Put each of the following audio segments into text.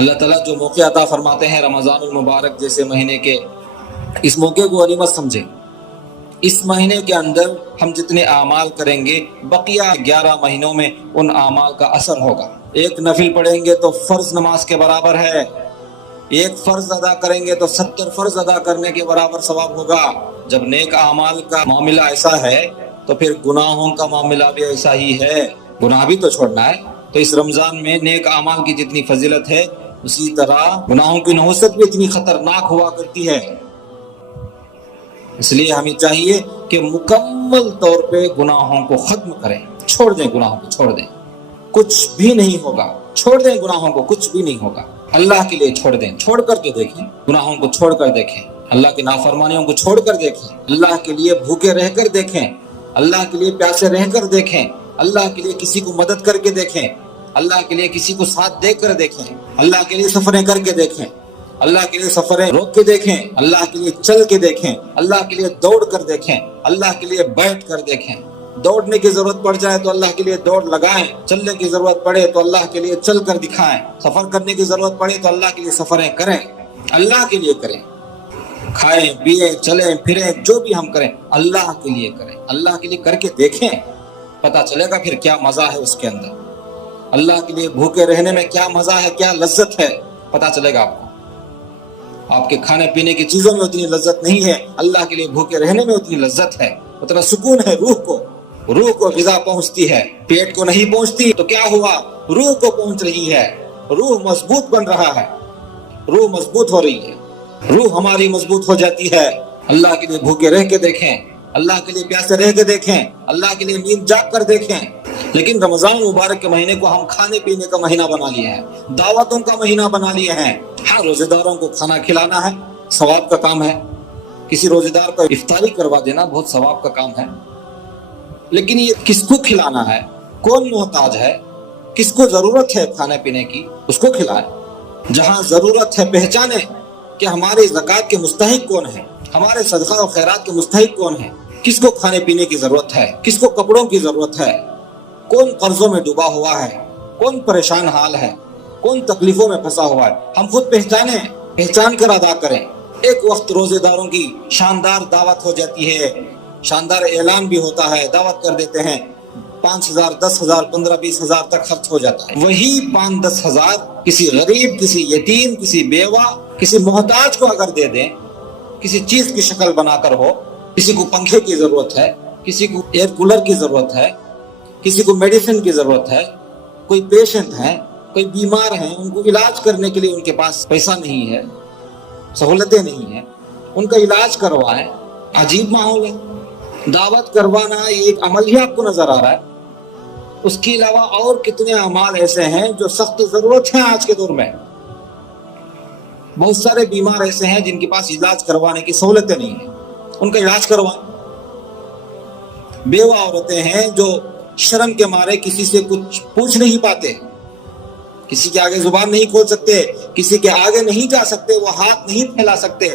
اللہ تعالیٰ جو موقع عطا فرماتے ہیں رمضان المبارک جیسے مہینے کے، اس موقع کو غنیمت سمجھیں۔ اس مہینے کے اندر ہم جتنے اعمال کریں گے بقیہ 11 مہینوں میں ان اعمال کا اثر ہوگا۔ ایک نفل پڑھیں گے تو فرض نماز کے برابر ہے، ایک فرض ادا کریں گے تو 70 فرض ادا کرنے کے برابر ثواب ہوگا۔ جب نیک اعمال کا معاملہ ایسا ہے تو پھر گناہوں کا معاملہ بھی ایسا ہی ہے، گناہ بھی تو چھوڑنا ہے۔ تو اس رمضان میں نیک اعمال کی جتنی فضیلت ہے اسی طرح گناہوں کی نحوست بھی اتنی خطرناک ہوا کرتی ہے۔ اس لیے ہمیں چاہیے کہ مکمل طور پہ گناہوں کو ختم کریں، چھوڑ دیں، گناہوں کو چھوڑ دیں، کچھ بھی نہیں ہوگا۔ چھوڑ دیں گناہوں کو، کچھ بھی نہیں ہوگا۔ اللہ کے لیے چھوڑ دیں، چھوڑ کر کے دیکھیں، گناہوں کو چھوڑ کر دیکھیں، اللہ کی نافرمانیوں کو چھوڑ کر دیکھیں، اللہ کے لیے بھوکے رہ کر دیکھیں، اللہ کے لیے پیاسے رہ کر دیکھیں، اللہ کے لیے کسی کو مدد کر کے دیکھیں، اللہ کے لیے کسی کو ساتھ دے کر دیکھیں، اللہ کے لیے سفریں کر کے دیکھیں، اللہ کے لیے سفریں روک کے دیکھیں، اللہ کے لیے چل کے دیکھیں، اللہ کے لیے دوڑ کر دیکھیں، اللہ کے لیے بیٹھ کر دیکھیں۔ دوڑنے کی ضرورت پڑ جائے تو اللہ کے لیے دوڑ لگائیں، چلنے کی ضرورت پڑے تو اللہ کے لیے چل کر دکھائیں، سفر کرنے کی ضرورت پڑے تو اللہ کے لیے سفریں کریں، اللہ کے لیے کریں۔ کھائیں پیئیں چلیں پھریں جو بھی ہم کریں اللہ کے لیے کریں، اللہ کے لیے کر کے دیکھیں، پتہ چلے گا پھر کیا مزہ ہے اس کے اندر۔ اللہ کے لیے بھوکے رہنے میں کیا مزہ ہے، کیا لذت ہے، پتہ چلے گا آپ کو۔ آپ کے کھانے پینے کی چیزوں میں اتنی لذت نہیں ہے، اللہ کے لیے بھوکے رہنے میں اتنی لذت ہے، اتنا سکون ہے۔ روح کو غذا پہنچتی ہے، پیٹ کو نہیں پہنچتی تو کیا ہوا، روح کو پہنچ رہی ہے، روح مضبوط بن رہا ہے، روح مضبوط ہو رہی ہے، روح ہماری مضبوط ہو جاتی ہے۔ اللہ کے لیے بھوکے رہ کے دیکھیں، اللہ کے لیے پیاسے رہ کے دیکھیں، اللہ کے لیے نیند جاگ کر دیکھیں۔ لیکن رمضان مبارک کے مہینے کو ہم کھانے پینے کا مہینہ بنا لیے ہیں، دعوتوں کا مہینہ بنا لیے ہیں۔ ہاں، روزے داروں کو کھانا کھلانا ہے، ثواب کا کام ہے، کسی روزے دار کو افطاری کروا دینا بہت ثواب کا کام ہے، لیکن یہ کس کو کھلانا ہے، کون محتاج ہے، کس کو ضرورت ہے کھانے پینے کی، اس کو کھلائیں۔ جہاں ضرورت ہے پہچانیں کہ ہمارے زکوٰۃ کے مستحق کون ہیں، ہمارے صدقہ و خیرات کے مستحق کون ہیں، کس کو کھانے پینے کی ضرورت ہے، کس کو کپڑوں کی ضرورت ہے، کون قرضوں میں ڈوبا ہوا ہے، کون پریشان حال ہے، کون تکلیفوں میں پھنسا ہوا ہے۔ ہم خود پہچانیں، پہچان کر ادا کریں۔ ایک وقت روزے داروں کی شاندار دعوت ہو جاتی ہے، شاندار اعلان بھی ہوتا ہے، دعوت کر دیتے ہیں، 5,000 10,000 15-20,000 تک خرچ ہو جاتا ہے۔ وہی 5-10,000 کسی غریب، کسی یتیم، کسی بیوہ، کسی محتاج کو اگر دے دیں، کسی چیز کی شکل بنا کر ہو، کسی کو پنکھے کی ضرورت ہے، کسی کو ایئر کولر کی ضرورت ہے، کسی کو میڈیسن کی ضرورت ہے، کوئی پیشنٹ ہیں، کوئی بیمار ہیں، ان کو علاج کرنے کے لیے ان کے پاس پیسہ نہیں ہے، سہولتیں نہیں ہیں، ان کا علاج کروائیں۔ عجیب ماحول ہے، دعوت کروانا یہ ایک عمل ہی آپ کو نظر آ رہا ہے۔ اس کے علاوہ اور کتنے اعمال ایسے ہیں جو سخت ضرورت ہیں آج کے دور میں۔ بہت سارے بیمار ایسے ہیں جن کے پاس علاج کروانے کی سہولتیں نہیں ہیں، ان کا علاج کروائیں۔ بیوہ عورتیں ہیں جو شرم کے مارے کسی سے کچھ پوچھ نہیں پاتے، کسی کے آگے زبان نہیں کھول سکتے، کسی کے آگے نہیں جا سکتے، وہ ہاتھ نہیں پھیلا سکتے۔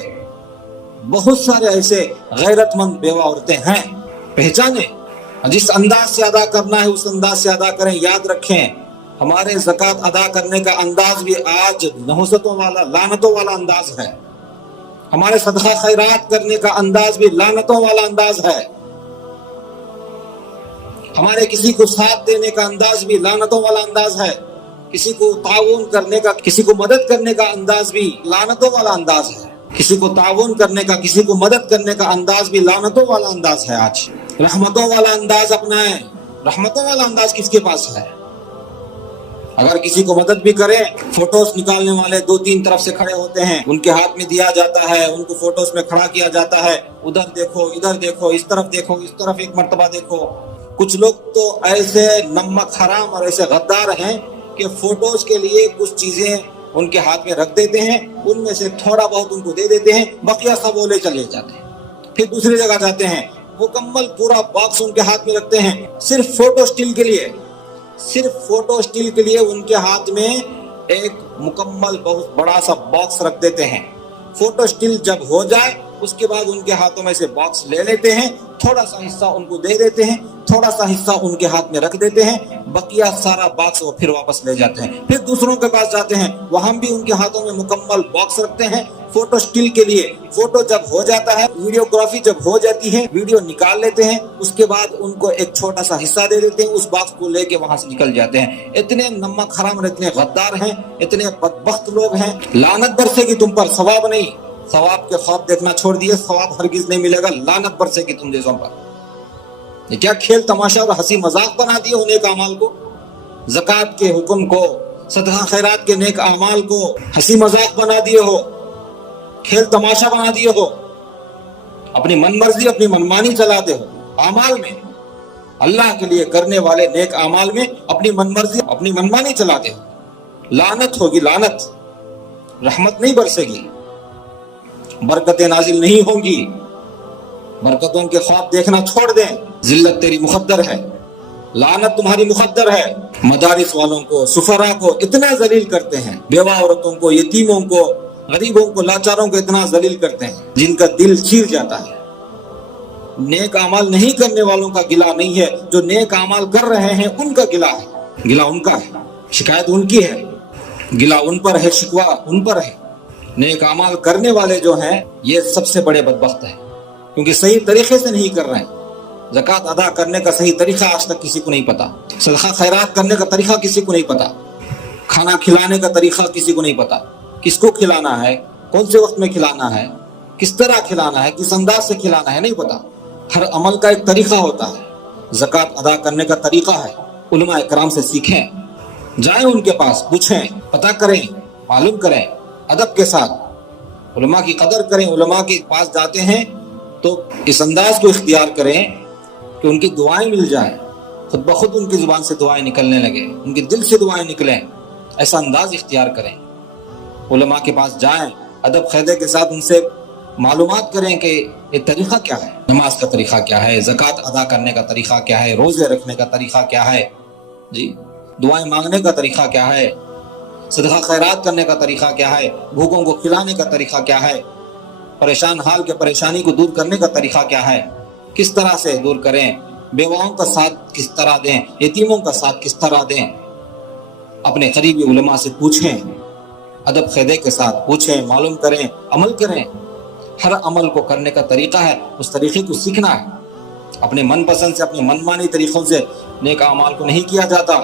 بہت سارے ایسے غیرت مند بیوہ عورتیں ہیں، پہچانیں۔ جس انداز سے ادا کرنا ہے اس انداز سے ادا کریں۔ یاد رکھیں، ہمارے زکوٰۃ ادا کرنے کا انداز بھی آج نحوستوں والا، لعنتوں والا انداز ہے۔ ہمارے صدقہ خیرات کرنے کا انداز بھی لعنتوں والا انداز ہے۔ ہمارے کسی کو ساتھ دینے کا انداز بھی لعنتوں والا انداز ہے۔ کسی کو تعاون کرنے کا، کسی کو مدد کرنے کا انداز بھی لعنتوں والا انداز ہے۔ کسی کو تعاون کرنے کا، کسی کو مدد کرنے کا انداز بھی لعنتوں والا انداز ہے آج۔ رحمتوں والا انداز اپنائیں۔ رحمتوں والا انداز کس کے پاس ہے؟ اگر کسی کو مدد بھی کریں، فوٹوز نکالنے والے 2-3 طرف سے کھڑے ہوتے ہیں، ان کے ہاتھ میں دیا جاتا ہے، ان کو فوٹوز میں کھڑا کیا جاتا ہے، ادھر دیکھو، ادھر دیکھو، اس طرف دیکھو، اس طرف ایک مرتبہ دیکھو۔ کچھ لوگ تو ایسے نمک حرام اور ایسے غدار ہیں کہ فوٹوز کے لیے کچھ چیزیں ان کے ہاتھ میں رکھ دیتے ہیں، ان میں سے تھوڑا بہت ان کو دے دیتے ہیں، بقیہ سب وہ لے چلے جاتے ہیں۔ پھر دوسری جگہ جاتے ہیں، مکمل پورا باکس ان کے ہاتھ میں رکھتے ہیں، صرف فوٹو سٹل کے لیے، صرف فوٹو سٹل کے لیے ان کے ہاتھ میں ایک مکمل بہت بڑا سا باکس رکھ دیتے ہیں۔ فوٹو سٹل جب ہو جائے اس کے بعد ان کے ہاتھوں میں سے باکس لے لیتے ہیں, تھوڑا سا حصہ ان کو دے دیتے ہیں, تھوڑا سا حصہ ان کے ہاتھ میں رکھ دیتے ہیں, بقیہ سارا باکس وہ پھر واپس لے جاتے ہیں. پھر دوسروں کے پاس جاتے ہیں, وہاں بھی ان کے ہاتھوں میں مکمل باکس رکھتے ہیں فوٹو اسٹل کے لیے. فوٹو جب ہو جاتا ہے, ویڈیوگرافی جب ہو جاتی ہے, ویڈیو نکال لیتے ہیں, اس کے بعد ان کو ایک چھوٹا سا حصہ دے دیتے ہیں, اس باکس کو لے کے وہاں سے نکل جاتے ہیں. اتنے نمک حرام اور اتنے غدار ہیں, اتنے بدبخت لوگ ہیں. لعنت برسے گی تم پر, ثواب نہیں. ثواب کے خواب دیکھنا چھوڑ دیے, ثواب ہرگز نہیں ملے گا, لعنت برسے گی تم جیسوں پر. یہ کیا کھیل تماشا اور ہنسی مذاق بنا دیے ہو نیک اعمال کو, زکوٰۃ کے حکم کو, صدقہ خیرات کے نیک اعمال کو ہنسی مذاق بنا دیے ہو, کھیل تماشا بنا دیے ہو, اپنی من مرضی اپنی منمانی چلاتے ہو. اعمال میں اللہ کے لیے کرنے والے نیک اعمال میں اپنی من مرضی اپنی منمانی چلاتے ہو. لعنت ہوگی, لعنت. رحمت نہیں برسے گی, برکتیں نازل نہیں ہوں گی. برکتوں کے خواب دیکھنا چھوڑ دیں. ذلت تیری مقدر ہے, لعنت تمہاری مقدر ہے. مدارس والوں کو, سفراء کو اتنا ذلیل کرتے ہیں, بیوہ عورتوں کو, یتیموں کو, غریبوں کو, لاچاروں کو اتنا ذلیل کرتے ہیں جن کا دل چیر جاتا ہے. نیک اعمال نہیں کرنے والوں کا گلہ نہیں ہے, جو نیک اعمال کر رہے ہیں ان کا گلہ ہے. گلہ ان کا ہے, شکایت ان کی ہے, گلہ ان پر ہے, شکوہ ان پر ہے. نیک اعمال کرنے والے جو ہیں یہ سب سے بڑے بدبخت ہیں, کیونکہ صحیح طریقے سے نہیں کر رہے ہیں. زکوٰۃ ادا کرنے کا صحیح طریقہ آج تک کسی کو نہیں پتا, صدقہ خیرات کرنے کا طریقہ کسی کو نہیں پتا, کھانا کھلانے کا طریقہ کسی کو نہیں پتا, کس کو کھلانا ہے, کون سے وقت میں کھلانا ہے, کس طرح کھلانا ہے, کس انداز سے کھلانا ہے, نہیں پتا. ہر عمل کا ایک طریقہ ہوتا ہے. زکوٰۃ ادا کرنے کا طریقہ ہے, علماء کرام سے سیکھیں, جائیں ان کے پاس, پوچھیں, پتہ کریں, معلوم کریں, ادب کے ساتھ علماء کی قدر کریں. علماء کے پاس جاتے ہیں تو اس انداز کو اختیار کریں کہ ان کی دعائیں مل جائیں, خود بخود ان کی زبان سے دعائیں نکلنے لگے, ان کے دل سے دعائیں نکلیں. ایسا انداز اختیار کریں. علماء کے پاس جائیں, ادب خیدے کے ساتھ ان سے معلومات کریں کہ یہ طریقہ کیا ہے, نماز کا طریقہ کیا ہے, زکوٰۃ ادا کرنے کا طریقہ کیا ہے, روزے رکھنے کا طریقہ کیا ہے, جی دعائیں مانگنے کا طریقہ کیا ہے, صدقہ خیرات کرنے کا طریقہ کیا ہے, بھوکوں کو کھلانے کا طریقہ کیا ہے, پریشان حال کے پریشانی کو دور کرنے کا طریقہ کیا ہے, کس طرح سے دور کریں, بیواؤں کا ساتھ کس طرح دیں, یتیموں کا ساتھ کس طرح دیں. اپنے قریبی علماء سے پوچھیں, ادب خیدے کے ساتھ پوچھیں, معلوم کریں, عمل کریں. ہر عمل کو کرنے کا طریقہ ہے, اس طریقے کو سیکھنا ہے. اپنے من پسند سے, اپنے من مانی طریقوں سے نیک اعمال کو نہیں کیا جاتا.